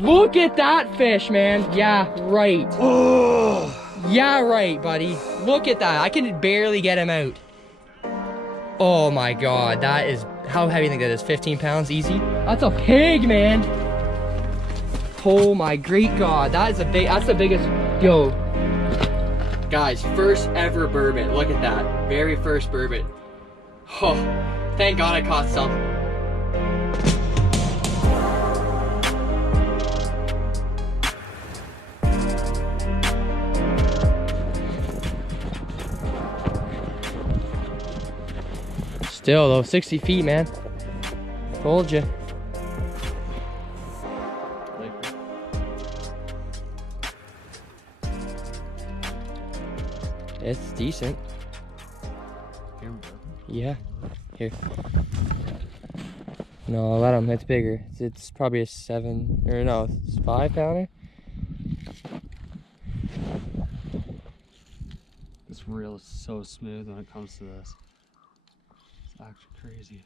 Look at that fish, man. Yeah, right. Oh. Yeah, right, buddy. Look at that. I can barely get him out. Oh my God, that is, how heavy do you think that is? 15 pounds, easy? That's a pig, man. Oh my great God, that is a big, that's the biggest, yo. Guys, first ever burbot, look at that. Very first burbot. Oh, thank God I caught some. Still though, 60 feet, man. Told you. It's decent. Yeah. Here. No, let him. It's bigger. It's probably a 7 or no, it's 5 pounder. This reel is so smooth when it comes to this. It's actually crazy.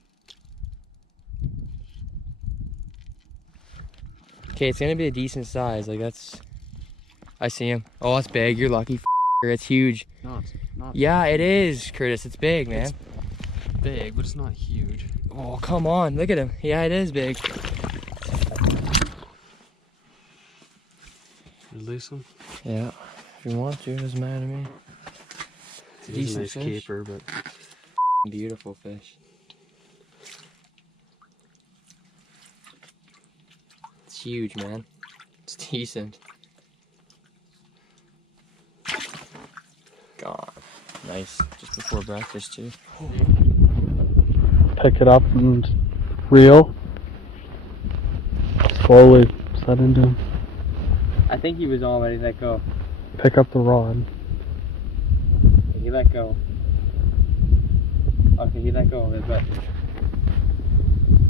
Okay, it's gonna be a decent size. Like that's. I see him. Oh, that's big. You're lucky. It's huge. No, it's not. Yeah, it is, Curtis. It's big, man. It's big, but it's not huge. Oh, come on. Look at him. Yeah, it is big. Release him? Yeah, if you want to. It doesn't matter to me. It's a decent nice fish. keeper, but Beautiful fish. It's huge, man. It's decent. God, nice. Just before breakfast too. pick it up and reel. Slowly set into him. I think he was on, but he let go. Pick up the rod. He let go. Okay, he let go of it, but.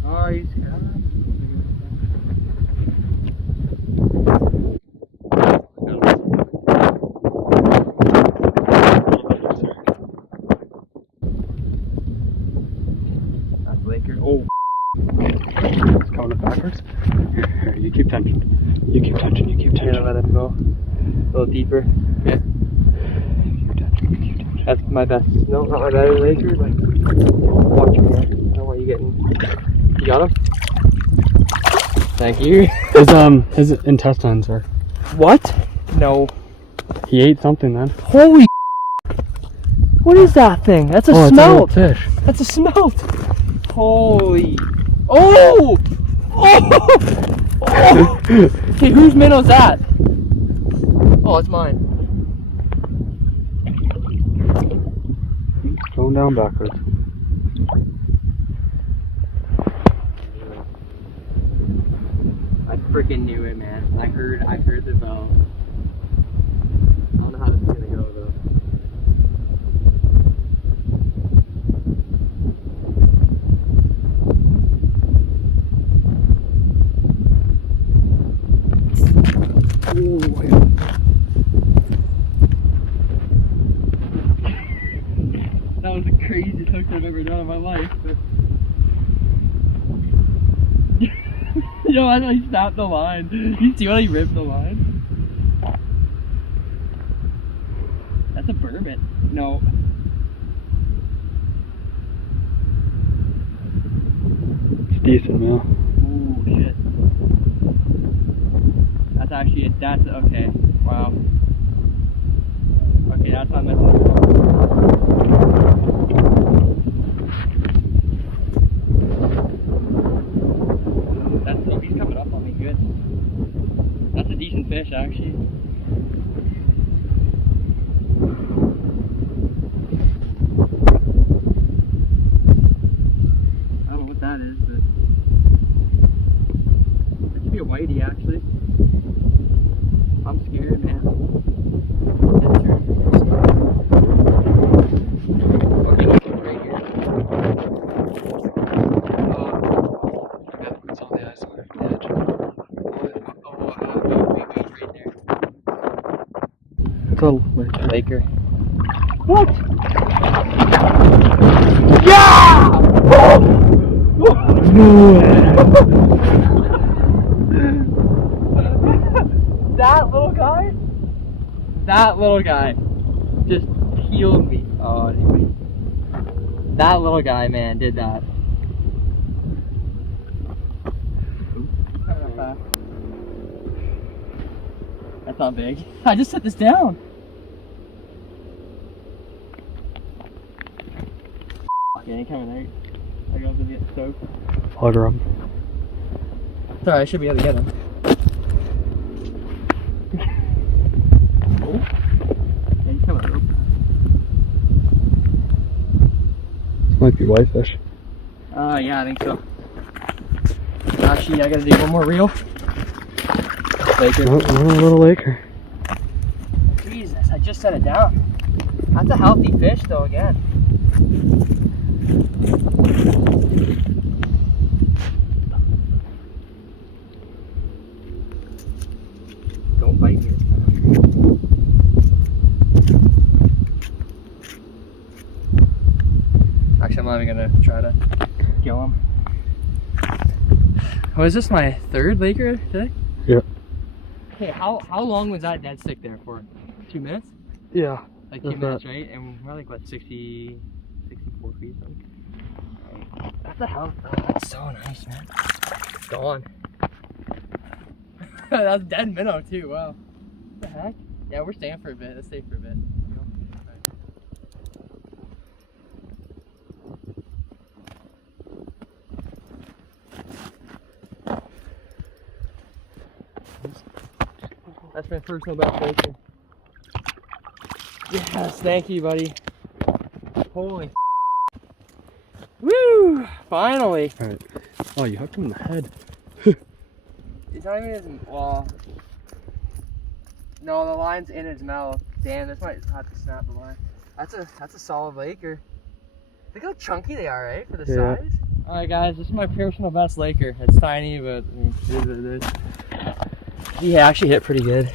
Oh, he's. That's Laker. Oh. It's coming backwards. Here, you keep tension. You keep tension. You keep tension. I'm gonna let him go. A little deeper. Yeah. That's my best. No, not my better Laker, but watch him, man. I don't know what you getting. You got him? Thank you. His intestines are. What? No. He ate something then. Holy. What is that thing? That's a smelt. It's a little fish. That's a smelt. Holy. Oh! Oh! Oh! Okay, whose minnow's that? Oh, it's mine. Going down backwards. I freaking knew it, man. I heard the bell. I don't know how this is gonna go though. That was the craziest hook I've ever done in my life. But... You know, I know he snapped the line. You see when he ripped the line? That's a burbot. No. It's decent, man. Ooh, shit. That's actually that's okay. Wow. Okay, that's not messing up. Oh, he's coming up on me good. That's a decent fish, actually. I don't know what that is, but it should be a whitey, actually. I'm scared, man. Okay, he's right here. It's on the ice over the edge. Wait, right there. It's a Laker. Laker. What? Yeah! No way. That little guy just peeled me. Oh, anyway. That little guy, man, did that. That's not big. I just set this down. He ain't coming out. I got to get soaked. Water him. Sorry, I should be able to get him. Oh. Yeah, he's coming out. This might be whitefish. Yeah, I think so. Actually, I gotta do one more reel. Laker. Oh, a little laker. Jesus, I just set it down. That's a healthy fish, though, again. Don't bite me this time. Actually, I'm not even gonna try to kill him. Oh, is this my third Laker today? Yeah. Okay, how long was that dead stick there for? 2 minutes? Yeah. Like 2 minutes, right? And we're like, what, 64 feet or something? That's a hell. Oh, that's so nice, man. It's gone. That's dead minnow, too. Wow. What the heck? Yeah, we're staying for a bit. Let's stay for a bit. That's my personal best Laker. Yes, thank you, buddy. Holy. Woo! Finally. Alright. Oh, you hooked him in the head. It's not even his. Well. No, the line's in his mouth. Damn, this might have to snap the line. That's a solid Laker. Look how chunky they are, right? For the size. Alright, guys, this is my personal best Laker. It's tiny, but it is what it is. He actually hit pretty good.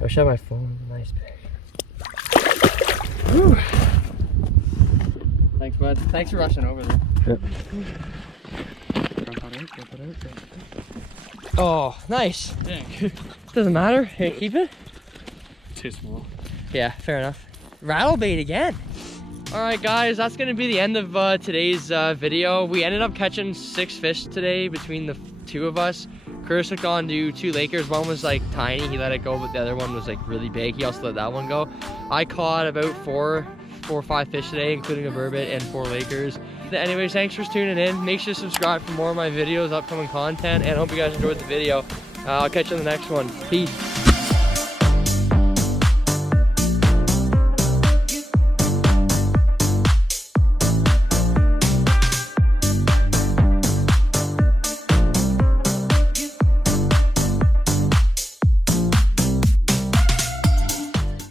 I wish I had my phone. Nice pick. Woo. Thanks, bud. Thanks for rushing over there. Yep. Oh, nice. Dang. Doesn't matter. Here, keep it. Too small. Yeah, fair enough. Rattle bait again. Alright guys, that's going to be the end of today's video. We ended up catching 6 fish today between the 2 of us. Curtis hooked on to 2 Lakers. One was like tiny, he let it go, but the other one was like really big. He also let that one go. I caught about 4 or 5 fish today, including a Burbot and 4 Lakers. Anyways, thanks for tuning in. Make sure to subscribe for more of my videos, upcoming content, and I hope you guys enjoyed the video. I'll catch you in the next one. Peace.